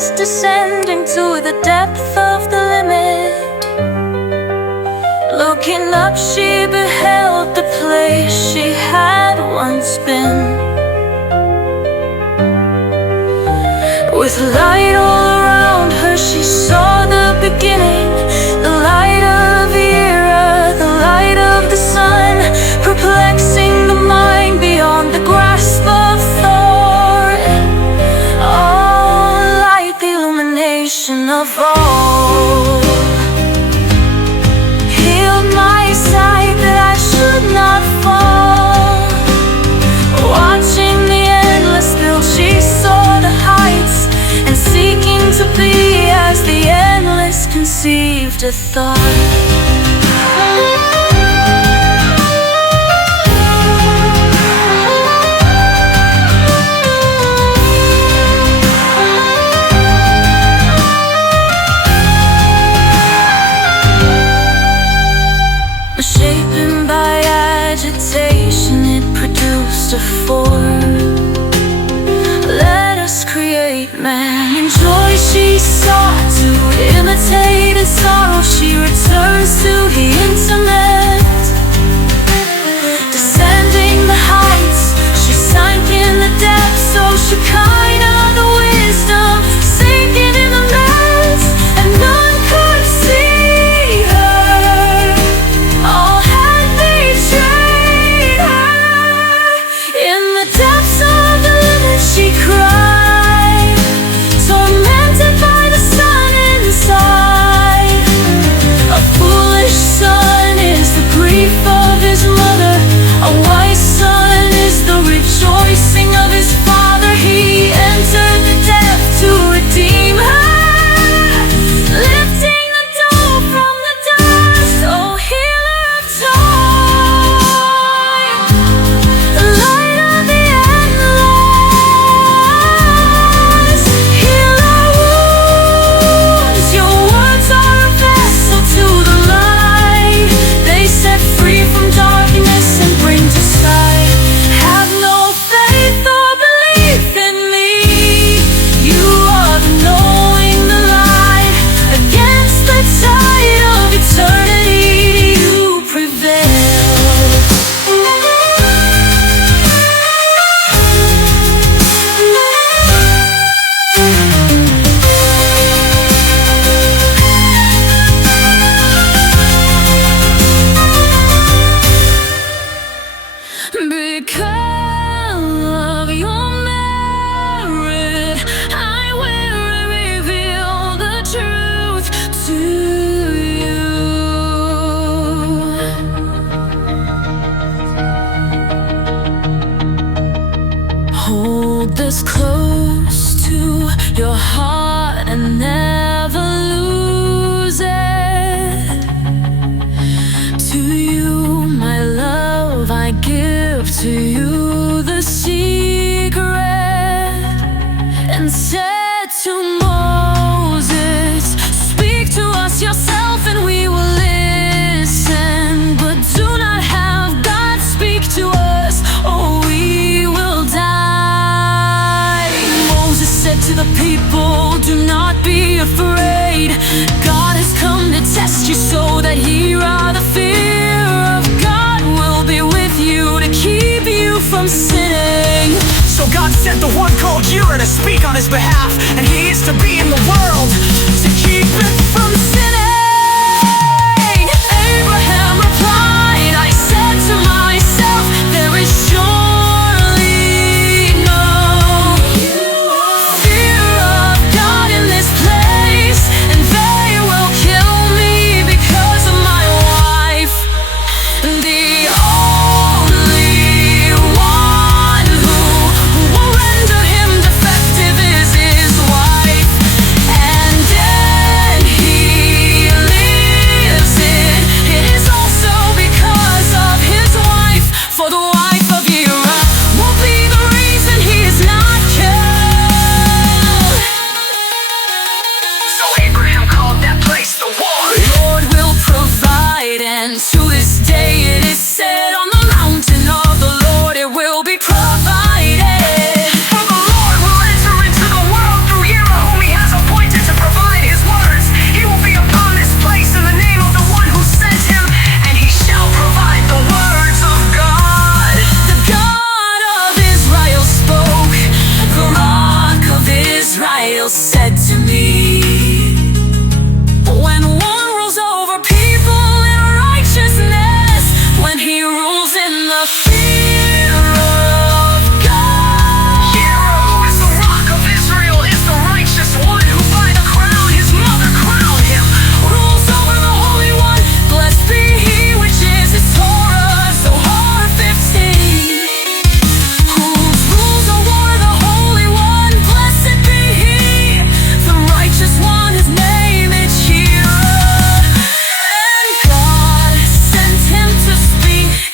darkness descending to the depth of the limit. Looking up, she beheld the place she had once been. With light all around her, she saw the beginning, the light of Yirah, the light of the sun, perplexing the mind beyond the grasp of thought. Oh, light, the illumination of all, healed my sight that I should not fall. Watching the endless build, she saw the heights, and seeking to be as the endless conceived a thought. Shapen by agitation, it produced a form. Let us create man. In joy she sought to imitate, in sorrow she returns to the intimate. Descending the heights, she sank in the depths, so she kind of the wisdom, sinking in the mess, and none could see her. All had betrayed her. In the depths of the limit she cried, tormented by the sun inside. A foolish son is the grief of his mother, a wise son is the rejoicing of his father. He entered the depth to redeem her, lifting the dough from the dust. Oh, healer of time, the light of the endless, heal our wounds. Your words are a vessel to the light. They set free from darkness and bring to sight. Have no faith or belief in me. You are the knowing, the light. Against the tide of eternity, you prevail. Because of your merit, I will reveal the truth to you. Hold this close to your heart and never lose it. To you, my love, I give to you the secret, and said to Moses, speak to us yourself and we will listen, but do not have God speak to us or we will die. Moses said to the people, do not be afraid. God has come to test you so that Yirah, the fear of God, will be with you to keep you from sinning. So God sent the one called Yirah to speak on his behalf, and he is to be in the world to keep it from sinning. Abraham replied, I said to myself, there is surely no fear of God in this place, and they will kill me because of my wife. The only one who will render him defective is his wife, and then he lives in. It is also because of his wife, for the wife of Yirah will be the reason he is not killed. So Abraham called that place the Lord will provide, and to this day it is said, on the mountain of the Lord it will be provided. For the Lord will enter into the world through Yirah, whom he has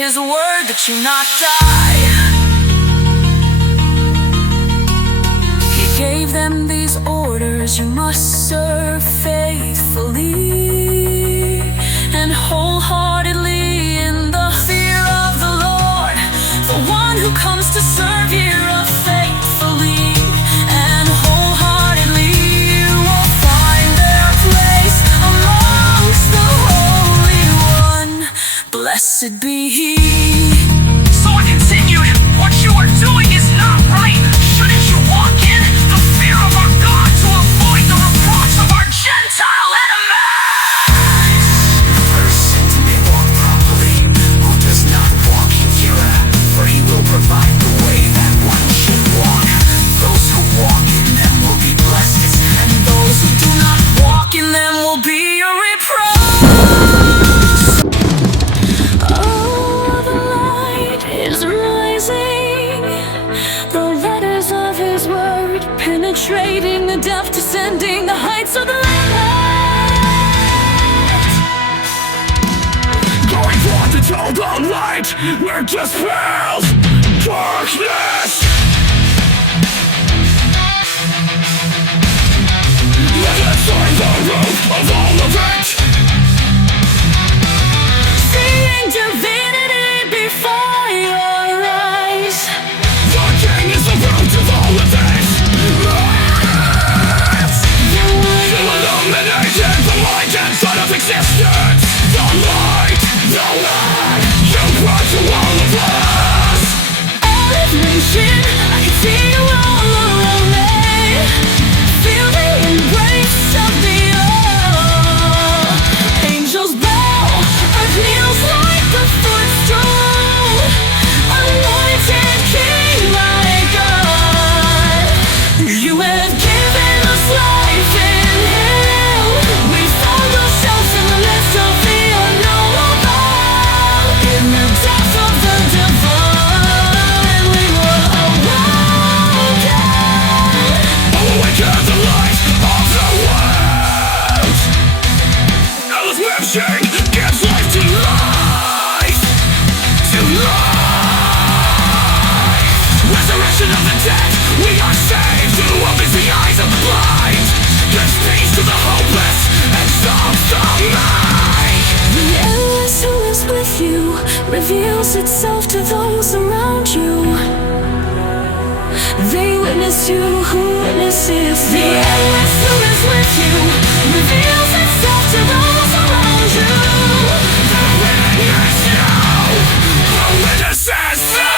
His word that you not die. He gave them these orders: you must serve faithfully and wholeheartedly in the fear of the Lord. The one who comes to serve Yirah faithfully and wholeheartedly will find their place amongst the Holy One. Blessed be He. So I continued, what you are doing is not right. Shouldn't you walk in the fear of our God to avoid the reproach of our Gentile enemies? Person may walk properly who does not walk in Yirah, for He will provide the way that one should walk. Those who walk in them will be blessed, And those who do not walk in them will be a reproach. Oh, the light is rising. The letters of His word penetrating the depth, descending the heights of the land. going forth into the light where dispels darkness. Let it shine the roof of all of it. Seeing divinity before your eyes. The King is the root of all of it. You illuminated the light inside of existence. The light, the light, you brought to all of us. All is mentioned, I can see you all around me. Feel the embrace of the all. Angels bow, earth kneels like a footstool. Anointed King, my God, you have given us life in Him. We found ourselves in the midst of the unknowable. In the depth of the divine, we were awoken. Awaken the light of the world. Eyeless Maiden gives life to life. To life. Resurrection of the dead. We are saved. Who opens the eyes of the blind. Gives peace to the hopeless and solves the mind. The endless who is with you reveals itself to those around you. They witness you who witnesses. The endless who is with you reveals itself to those around you. The witness now. The witnesses now.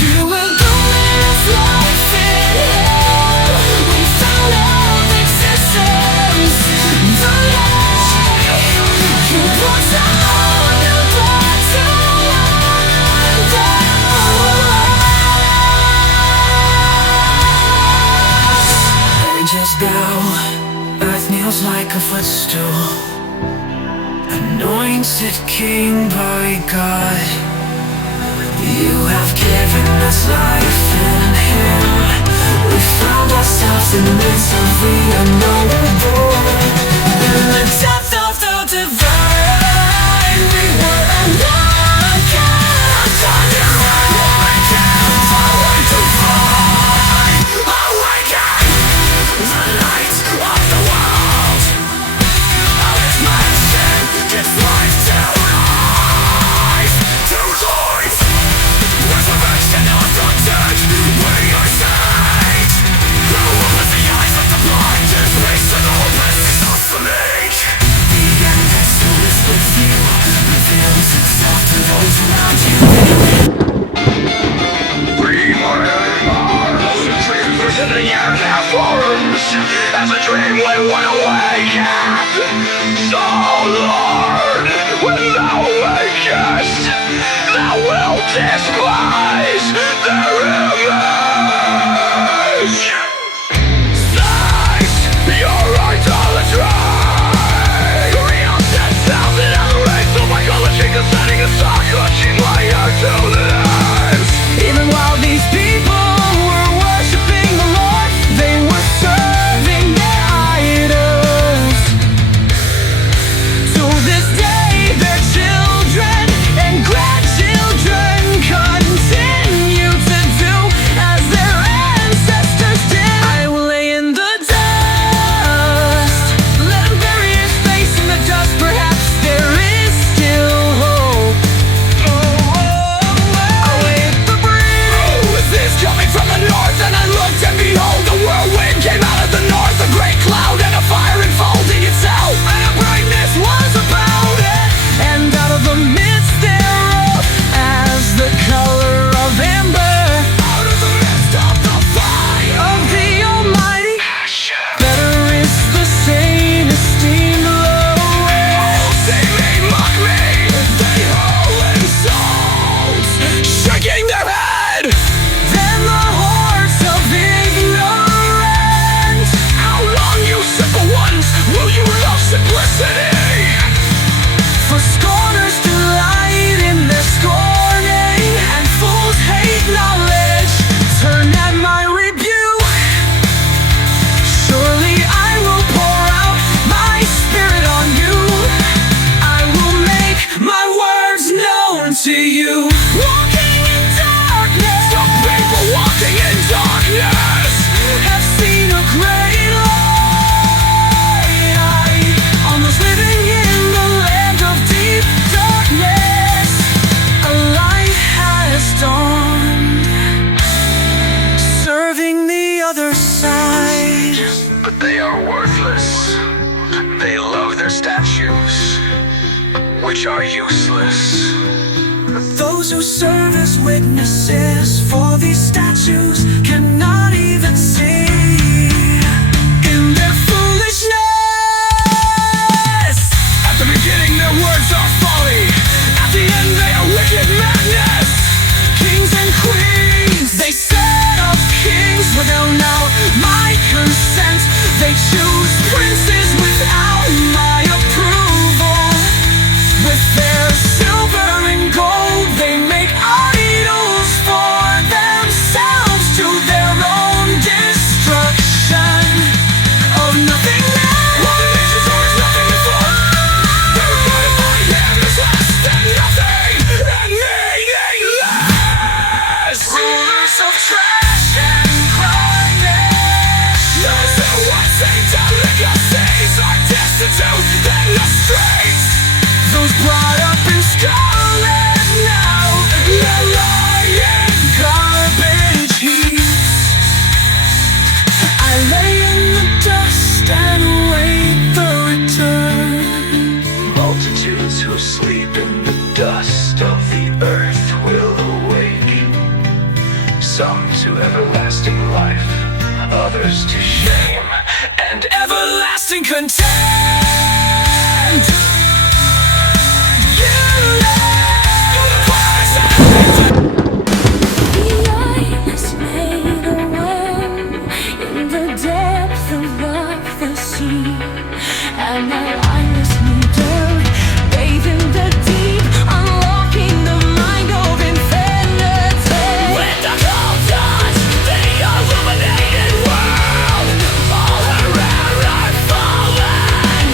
You will do this life in Him. We found out existence. The light you brought down the blood to wonder. Angels bow, earth kneels like a footstool. Anointed King by God. You have given us life in Him. We found ourselves in the midst of the unknowable. In the depth of the divine, we were awoken. Awaken the light of the world. Eyeless Maiden gives life to life. To life. Resurrection of the dead. We are saved. Who opens the eyes of the blind? Is raised to the hopeless. It's not for me. as a dream we would awaken. So Lord, when thou awakest, thou wilt despise their image. Cease your idolatry. Real 10,000 adorates of idolatry, concerning a song clutching layer to this. Even while these people were worshiping the Lord, they were serving their idols. To this day, their children and grandchildren continue to do as their ancestors did. I will lay in the dust, let him bury his face in the dust. Perhaps there is still hope. Coming from the north, and I looked, and behold, the whirlwind came out of the north, a great cloud and a fire enfolding itself, and a brightness was about it, And out of the midst thereof, as the color of amber, out of the midst of the fire of the Almighty, passion. better is the same esteemed low. They may mock me, they hurl insults, shaking their head. Than the horse of ignorance. How long, you simple ones, will you love simplicity? For scorners delight in their scorning, and fools hate knowledge. Turn at my rebuke. Surely I will pour out my spirit on you. I will make my words known to you. Walking in darkness, Some people walking in darkness have seen a great light. On those living in the land of deep darkness, a light has dawned, serving the other side. but they are worthless. They love their statues, which are useless. Those who serve as witnesses for these statues cannot even see in their foolishness. At the beginning their words are folly, at the end they are wicked madness. Kings and queens, they set up kings without my consent. They choose princes without my approval. With their silver and gold, they make idols for themselves to their own destruction. Of nothingness. While the nations are as nothing before, their unified hand is less than nothing and meaningless. Rulers of trash and kindness. Those who once seemed to legacies are destitute in the streets. Those brought up in scarlet now they're lying garbage heaps. I lay in the dust and wait the return. Multitudes who sleep in the dust of the earth will awake. Some to everlasting life, others to shame and everlasting contempt. The eyeless maiden went in the depth of the sea, and the eyeless maiden bathed in the deep, unlocking the mind of infinity. With the cold touch, the illuminated world, all around are fallen.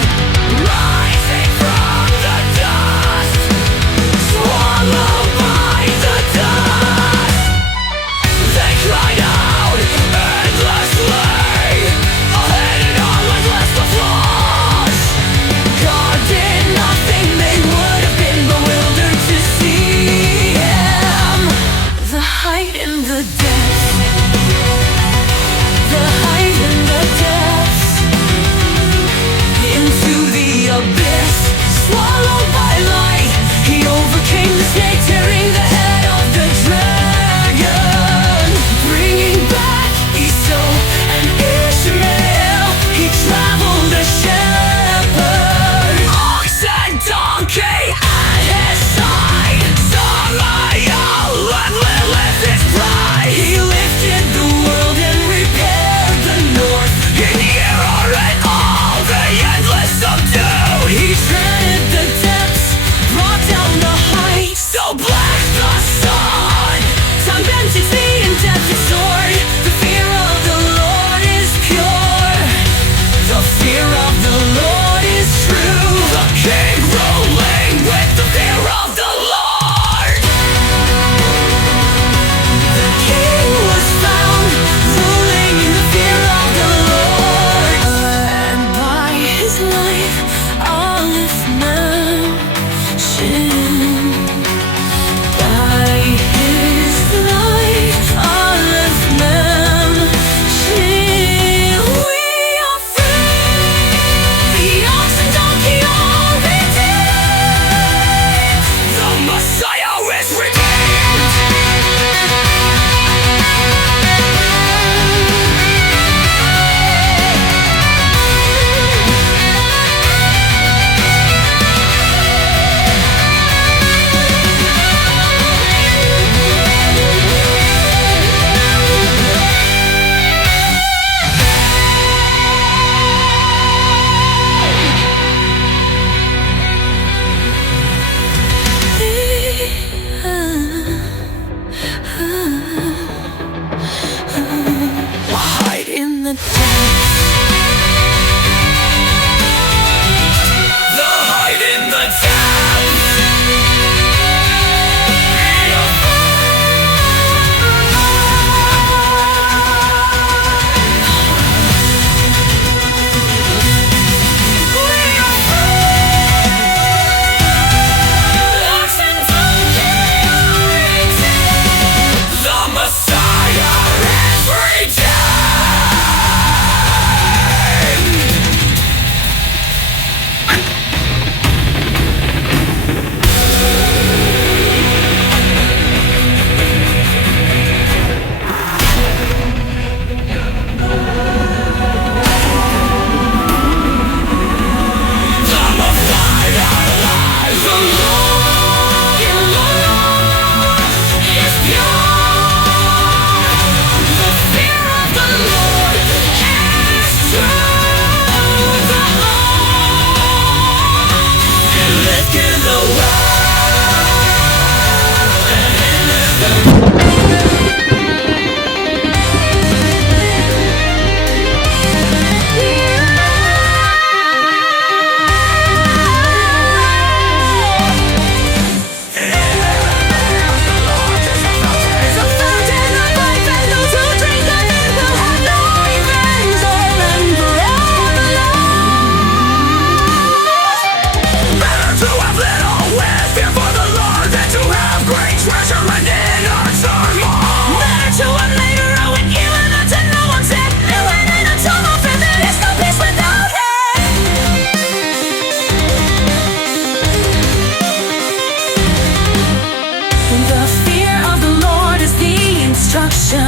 instruction.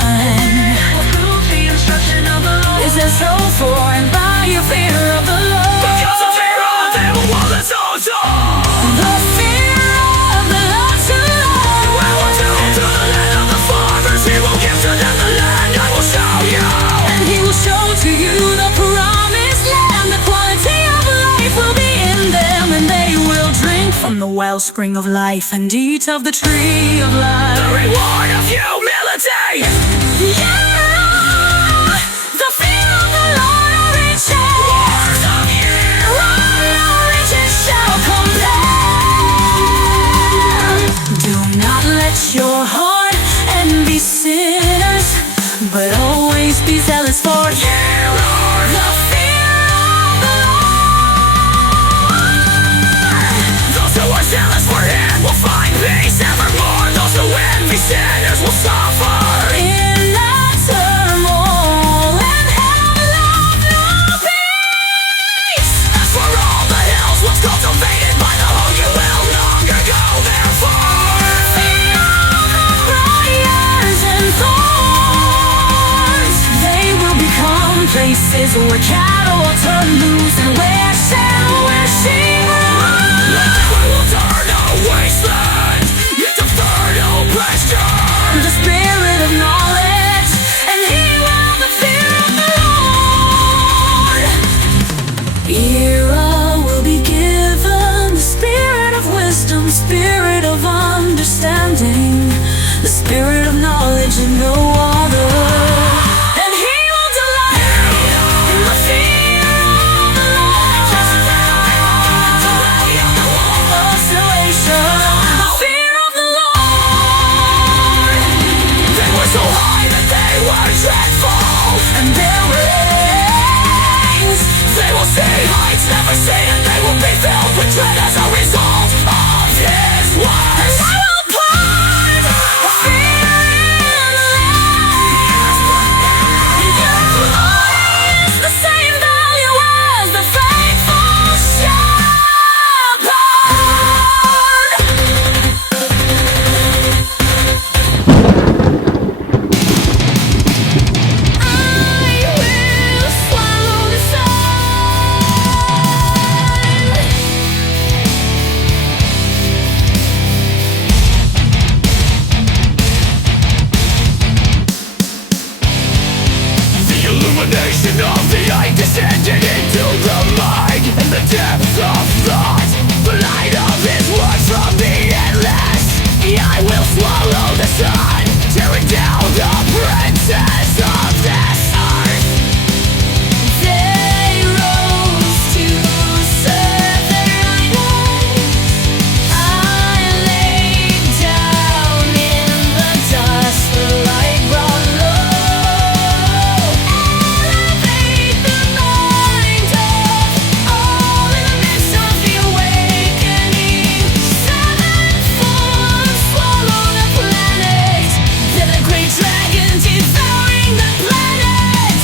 Is it so foreign by your fear of the Lord? Because of fear of him, well, it's all done. The fear of the Lord to Lord. Well, we're doomed to the land of the farmers. He will give to them the land I will show you. And he will show to you the promised land. The quality of life will be in them, and they will drink from the wellspring of life and eat of the tree of life. The reward of humility. Yeah, the fear of the Lord are riches. Wars of Yirah. No riches shall compare. Do not let your heart envy sinners, but always be zealous for Yirah. the fear of the Lord. Those who are zealous for him will find peace evermore. Those who envy sinners will suffer. In that turmoil and hell of no peace. As for all the hills once cultivated by the hungry will longer go therefore. Fear of the briars and thorns. They will become places where cattle will turn loose and where sheep run. The world will turn a wasteland into fertile pasture. The spirit of knowledge, and he will the fear of the Lord. Yirah will be given the spirit of wisdom, spirit of understanding, the spirit of knowledge and no other. And he will delight in the fear of the Lord. Of salvation, the fear of the Lord. They were so high that they were dreadful. And their wings, They will see heights never seen, and they will be filled with dread as a result of his words. I will put a fear in the land. Is the same value as the faithful shepherd. I will swallow the The illumination of the eye descended into the mind and the depths of thought. The light of his word from the endless. I will swallow the sun, tearing down the princes of this earth. They rose to serve their idols. I laid down in the dust, the light brought low. Elevate the mind of all in the midst of the awakening. Sevenfold swallow the planet. They're the great dragons devouring the planet.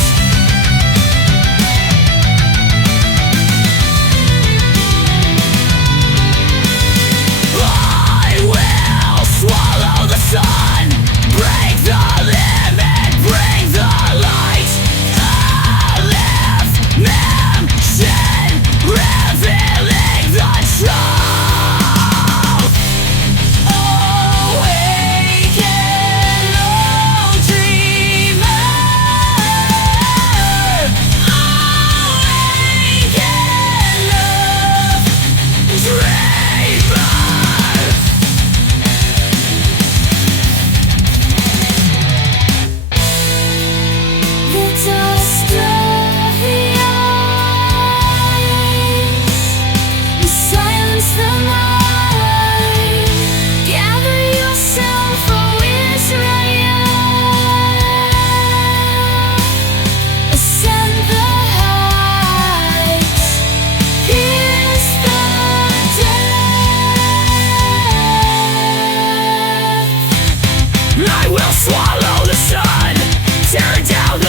I will swallow the sun, break the limit, bring the light. Aleph, Mem, Shin, revealing the truth. Awaken, oh dreamer. Awaken, love. Dreamer. The dust of the eyes, silence the mind. Gather yourself, O Israel. Ascend the heights, pierce the depths. I will swallow the sun, tear down